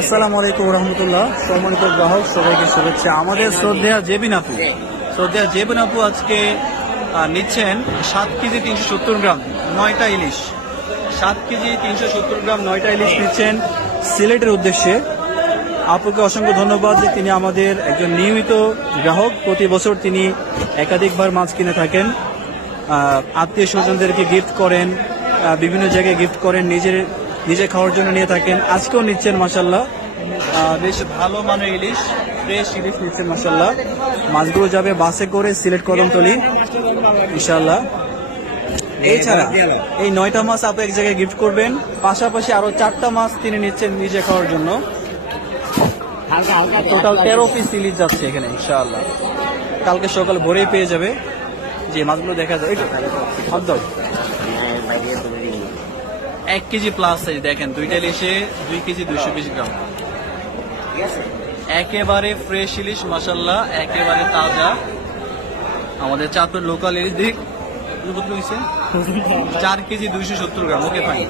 আসসালামু আলাইকুম রহমতুল্লাহ। সম্মানিত গ্রাহক সবাইকে শুভেচ্ছা। আমাদের শ্রদ্ধেয়া জেবিন আপু। শ্রদ্ধেয়া জেবিন আপু আজকে নিচ্ছেন সাত কেজি তিনশো সত্তর গ্রাম নয়টা ইলিশ। সাত কেজি তিনশো সত্তর গ্রাম নয়টা ইলিশ নিচ্ছেন সিলেটের উদ্দেশ্যে। আপুকে অসংখ্য ধন্যবাদ যে তিনি আমাদের একজন নিয়মিত গ্রাহক। প্রতি বছর তিনি একাধিকবার মাছ কিনে থাকেন। আত্মীয় স্বজনদেরকে গিফট করেন বিভিন্ন জায়গায় গিফট করেন নিজের নিজে খাওয়ার জন্য নিয়ে থাকেন। আজকেও নিচ্ছেন মাসাল্লাহ বেশ ভালো মানের ইলিশ, ফ্রেশ ইলিশ নিচ্ছেন মাসাল্লাহ মাছগুলো যাবে বাসে করে সিলেট কদমতলি ইনশাল্লাহ এছাড়া এই নয়টা মাছ আপনি এক জায়গায় গিফট করবেন। পাশাপাশি আরও চারটা মাছ তিনি নিচ্ছেন নিজে খাওয়ার জন্য। টোটাল তেরো পিস ইলিশ যাচ্ছে এখানে, ইনশাআল্লাহ। কালকে সকাল ভোরেই পেয়ে যাবে। যে মাছগুলো দেখা যায় একটু এক কেজি প্লাস সাইজ দেখেন দুইটা ইলিশে দুই কেজি দুইশো বিশ গ্রাম। একেবারে ফ্রেশ ইলিশ মাসাল্লাহ একেবারে তাজা। আমাদের চাঁদপুর লোকাল ইলিশ দিক কত হয়েছে চার কেজি দুইশো সত্তর গ্রাম ওকে ফাইন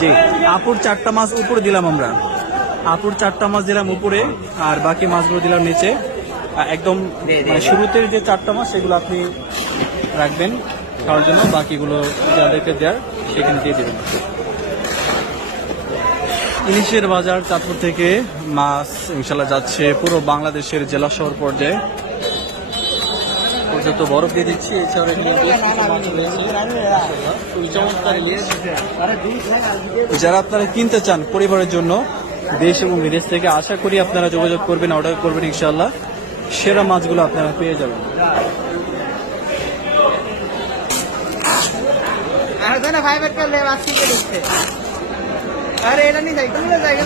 জি আপুর চারটা মাছ উপরে দিলাম আমরা। আপুর চারটা মাছ দিলাম উপরে আর বাকি মাছগুলো দিলাম নিচে। একদম মানে শুরুতে যে চারটা মাছ সেগুলো আপনি রাখবেন। খাওয়ার জন্য বাকিগুলো যাদেরকে দেওয়ার সেখানে দিয়ে দেবেন। ইলিশের বাজার চাঁদপুর থেকে মাছ ইনশাল্লাহ যাচ্ছে পুরো বাংলাদেশের জেলা শহর পর্যায়ে। পর্যন্ত বরফ দিয়ে দিচ্ছি এছাড়া যারা আপনারা কিনতে চান পরিবারের জন্য, দেশ এবং বিদেশ থেকে, আশা করি আপনারা যোগাযোগ করবেন, অর্ডার করবেন ইনশাল্লাহ। সেরা মাছগুলো আপনারা পেয়ে যাবেন। আর তো না ফাইভ এর কালে আসছি কে দিচ্ছে আরে, এটা নিয়ে যাই তুমি যাই।